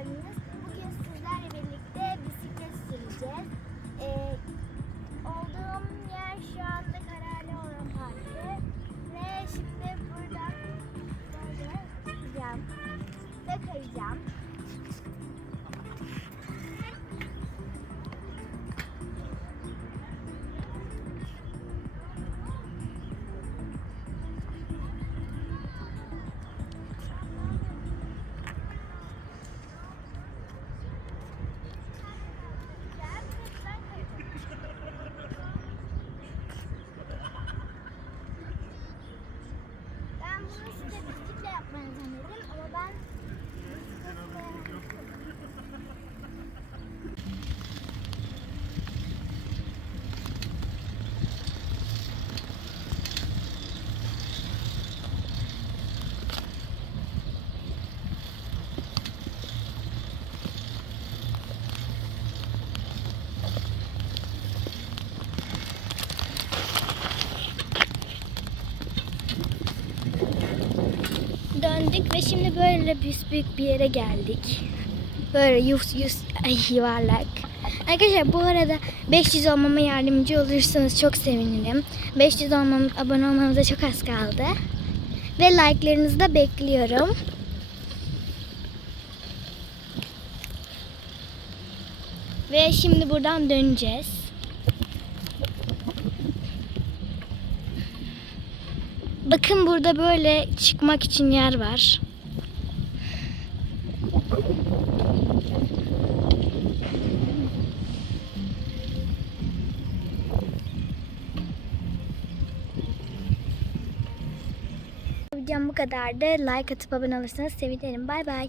geldiniz. Bugün sizlerle birlikte bisiklet süreceğiz. Ee, olduğum yer şu anda Kararlı olan Parkı. Ve şimdi buradan böyle gideceğim. Ve kayacağım. Yapmayı denedim ama ben döndük ve şimdi böyle büyük büyük bir yere geldik. Böyle yüz yüz ay, yuvarlak. Arkadaşlar bu arada 500 olmama yardımcı olursanız çok sevinirim. 500 olmam, abone olmamıza çok az kaldı. Ve like'larınızı da bekliyorum. Ve şimdi buradan döneceğiz. Bakın burada böyle çıkmak için yer var. Videom bu kadardı. Like atıp abone olursanız sevinirim. Bay bay.